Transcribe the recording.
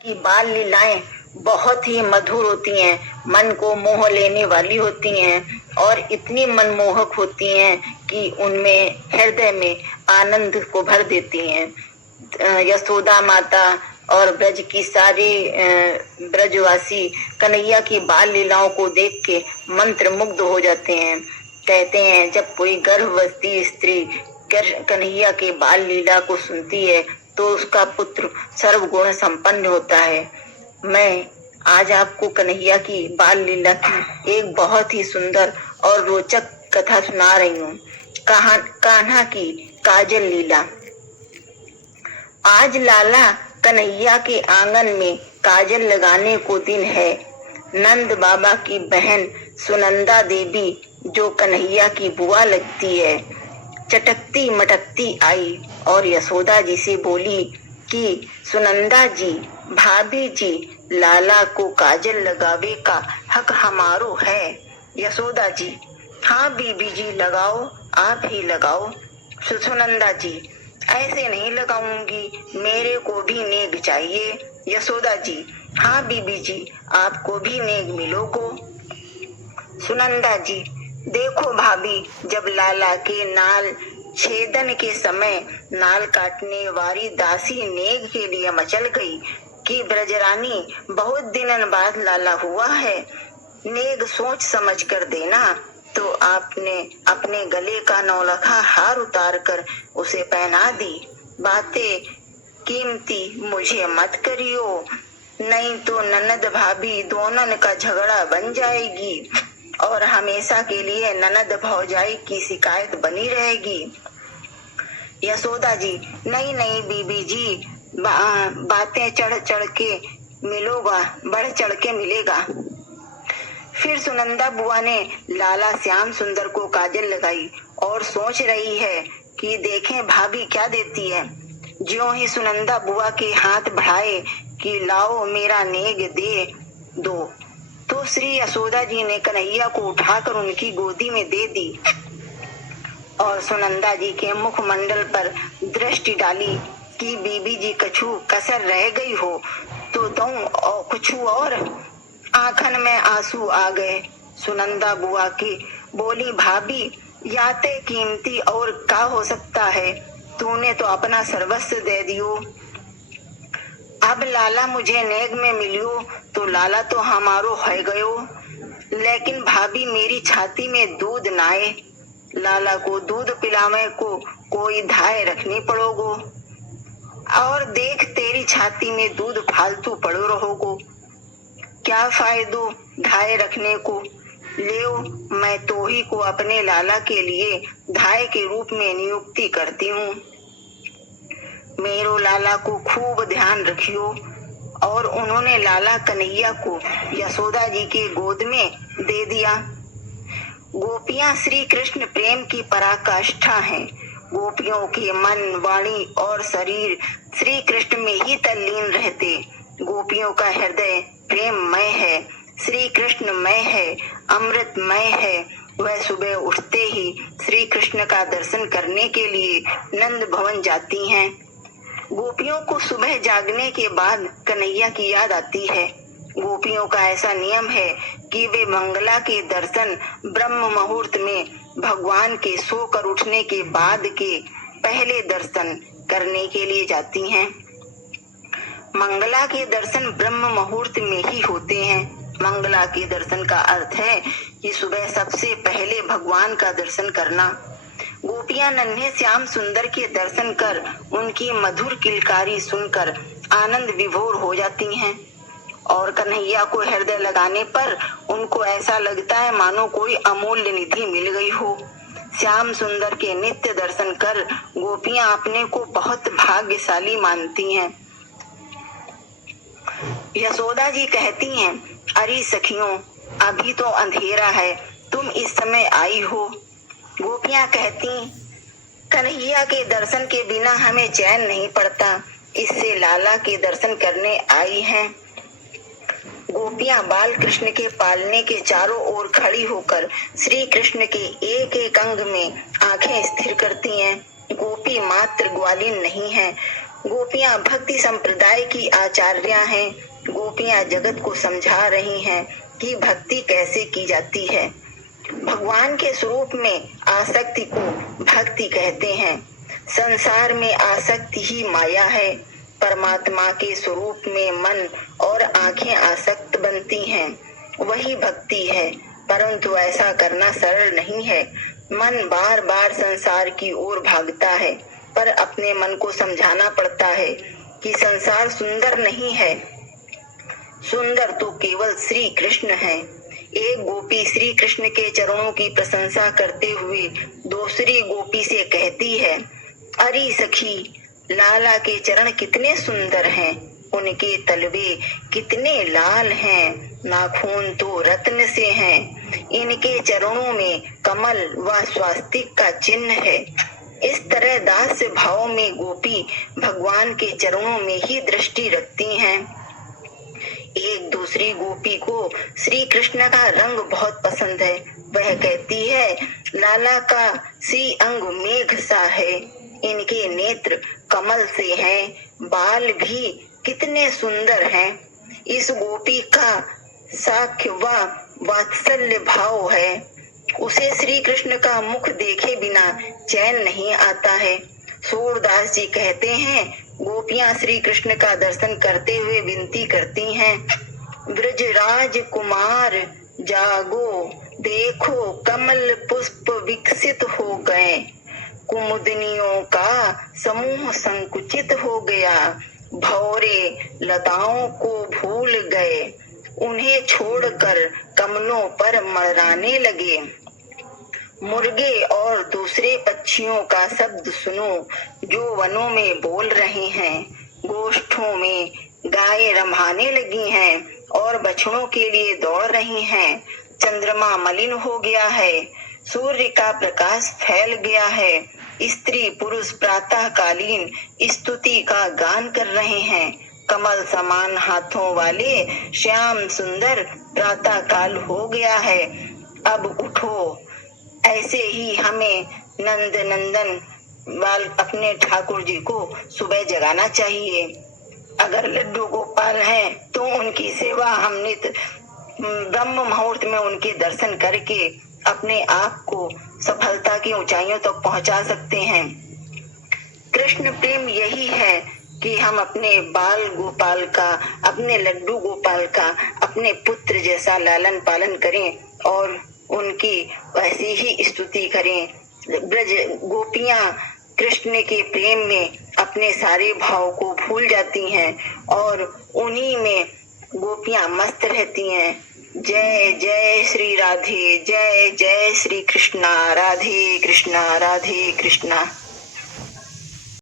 की बाल लीलाएं बहुत ही मधुर होती हैं, मन को मोह लेने वाली होती हैं और इतनी मनमोहक होती हैं कि उनमें हृदय में आनंद को भर देती हैं। यशोदा माता और ब्रज की सारी ब्रजवासी कन्हैया की बाल लीलाओं को देख के मंत्र मुग्ध हो जाते हैं। कहते हैं जब कोई गर्भवती स्त्री कन्हैया के बाल लीला को सुनती है तो उसका पुत्र सर्वगुण संपन्न होता है। मैं आज आपको कन्हैया की बाल लीला की एक बहुत ही सुंदर और रोचक कथा सुना रही हूँ। कान्हा की काजल लीला। आज लाला कन्हैया के आंगन में काजल लगाने को दिन है। नंद बाबा की बहन सुनंदा देवी, जो कन्हैया की बुआ लगती है, चटकती मटकती आई और यशोदा जी से बोली कि सुनंदा जी, भाभी जी, लाला को काजल लगावे का हक हमारो है। यशोदा जी, हाँ बीबी जी लगाओ, आप ही लगाओ। सुनंदा जी, ऐसे नहीं लगाऊंगी, मेरे को भी नेग चाहिए। यशोदा जी, हाँ बीबी जी, आपको भी नेग मिलोगो। सुनंदा जी, देखो भाभी, जब लाला के नाल छेदन के समय नाल काटने वाली दासी नेग के लिए मचल गई कि ब्रजरानी बहुत दिनन बाद लाला हुआ है, नेग सोच समझ कर देना। तो आपने अपने गले का नौलखा हार उतार कर उसे पहना दी। बातें कीमती मुझे मत करियो, नहीं तो ननद भाभी दोनों का झगड़ा बन जाएगी और हमेशा के लिए ननद भौजाई की शिकायत बनी रहेगी। यशोदा जी, नहीं नहीं बीबी जी, बातें चढ़ चढ़ के मिलोगा, बढ़ चढ़ के मिलेगा। फिर सुनंदा बुआ ने लाला श्याम सुंदर को काजल लगाई और सोच रही है कि देखें भाभी क्या देती है। ज्यों ही सुनंदा बुआ के हाथ बढ़ाए कि लाओ मेरा नेग दे दो, तो श्री यशोदा जी ने कन्हैया को उठाकर उनकी गोदी में दे दी और सुनंदा जी के मुखमंडल पर दृष्टि डाली कि बीबी जी कछु कसर रह गई हो तो दूं और कुछ और। आंखन में आंसू आ गए। सुनंदा बुआ की बोली, भाभी याते कीमती और का हो सकता है, तूने तो अपना सर्वस्व दे दियो। अब लाला मुझे नेग में मिलियो तो लाला तो हमारो है गयो, लेकिन भाभी मेरी छाती में दूध नाए, लाला को दूध पिलावे को कोई धाय रखनी पड़ोगो और देख तेरी छाती में दूध फालतू पड़ो रहोगो, क्या फायदो धाय रखने को। लेओ मैं तो ही को अपने लाला के लिए धाय के रूप में नियुक्ति करती हूँ। मेरो लाला को खूब ध्यान रखियो। और उन्होंने लाला कन्हैया को यशोदा जी के गोद में दे दिया। गोपियां श्री कृष्ण प्रेम की पराकाष्ठा हैं। गोपियों के मन, वाणी और शरीर श्री कृष्ण में ही तल्लीन रहते। गोपियों का हृदय प्रेममय है, श्री कृष्णमय है, अमृतमय है। वह सुबह उठते ही श्री कृष्ण का दर्शन करने के लिए नंद भवन जाती हैं। गोपियों को सुबह जागने के बाद कन्हैया की याद आती है। गोपियों का ऐसा नियम है कि वे मंगला के दर्शन ब्रह्म मुहूर्त में भगवान के सोकर उठने के बाद के पहले दर्शन करने के लिए जाती हैं। मंगला के दर्शन ब्रह्म मुहूर्त में ही होते हैं। मंगला के दर्शन का अर्थ है कि सुबह सबसे पहले भगवान का दर्शन करना। गोपियां नन्हे श्याम सुंदर के दर्शन कर उनकी मधुर किलकारी सुनकर आनंद विभोर हो जाती हैं और कन्हैया को हृदय लगाने पर उनको ऐसा लगता है मानो कोई अमूल्य निधि मिल गई हो। श्याम सुंदर के नित्य दर्शन कर गोपियां अपने को बहुत भाग्यशाली मानती हैं। यशोदा जी कहती हैं, अरे सखियों, अभी तो अंधेरा है, तुम इस समय आई हो। गोपियां कहती, कन्हैया के दर्शन के बिना हमें चैन नहीं पड़ता, इससे लाला के दर्शन करने आई हैं। गोपियां बाल कृष्ण के पालने के चारों ओर खड़ी होकर श्री कृष्ण के एक एक अंग में आंखें स्थिर करती हैं। गोपी मात्र ग्वालिन नहीं है, गोपियां भक्ति संप्रदाय की आचार्या हैं। गोपियां जगत को समझा रही हैं कि भक्ति कैसे की जाती है। भगवान के स्वरूप में आसक्ति को भक्ति कहते हैं। संसार में आसक्ति ही माया है। परमात्मा के स्वरूप में मन और आंखें आसक्त बनती हैं, वही भक्ति है। परंतु ऐसा करना सरल नहीं है। मन बार बार संसार की ओर भागता है, पर अपने मन को समझाना पड़ता है कि संसार सुंदर नहीं है, सुंदर तो केवल श्री कृष्ण है। एक गोपी श्री कृष्ण के चरणों की प्रशंसा करते हुए दूसरी गोपी से कहती है, अरे सखी, लाला के चरण कितने सुंदर हैं, उनके तलवे कितने लाल हैं, नाखून तो रत्न से हैं, इनके चरणों में कमल व स्वास्तिक का चिन्ह है। इस तरह दास्य भाव में गोपी भगवान के चरणों में ही दृष्टि रखती हैं। एक दूसरी गोपी को श्री कृष्ण का रंग बहुत पसंद है। वह कहती है, लाला का श्री अंग मेघ सा है, इनके नेत्र कमल से हैं, बाल भी कितने सुंदर हैं। इस गोपी का साख्य व वात्सल्य भाव है। उसे श्री कृष्ण का मुख देखे बिना चैन नहीं आता है। सूरदास जी कहते हैं, गोपियां श्री कृष्ण का दर्शन करते हुए विनती करती हैं, ब्रजराज कुमार जागो, देखो कमल पुष्प विकसित हो गए, कुमुदनियों का समूह संकुचित हो गया, भौरे लताओं को भूल गए, उन्हें छोड़कर कमलों पर मंडराने लगे। मुर्गे और दूसरे पक्षियों का शब्द सुनो, जो वनों में बोल रहे हैं। गोष्ठों में गायें रम्भाने लगी हैं और बछड़ों के लिए दौड़ रही हैं। चंद्रमा मलिन हो गया है, सूर्य का प्रकाश फैल गया है। स्त्री पुरुष प्रातः कालीन स्तुति का गान कर रहे हैं। कमल समान हाथों वाले श्याम सुंदर प्रातः काल हो गया है, अब उठो। ऐसे ही हमें नंद नंदन वाल अपने ठाकुर जी को सुबह जगाना चाहिए। अगर लड्डू गोपाल हैं तो उनकी सेवा हम नित ब्रह्म मुहूर्त में उनके दर्शन करके अपने आप को सफलता की ऊंचाइयों तक पहुंचा सकते हैं। कृष्ण प्रेम यही है कि हम अपने बाल गोपाल का, अपने लड्डू गोपाल का अपने पुत्र जैसा लालन पालन करें और उनकी वैसी ही स्तुति करें। ब्रज गोपियां कृष्ण के प्रेम में अपने सारे भाव को भूल जाती हैं और उन्हीं में गोपियां मस्त रहती हैं। जय जय श्री राधे, जय जय श्री कृष्णा, राधे कृष्णा राधे कृष्णा।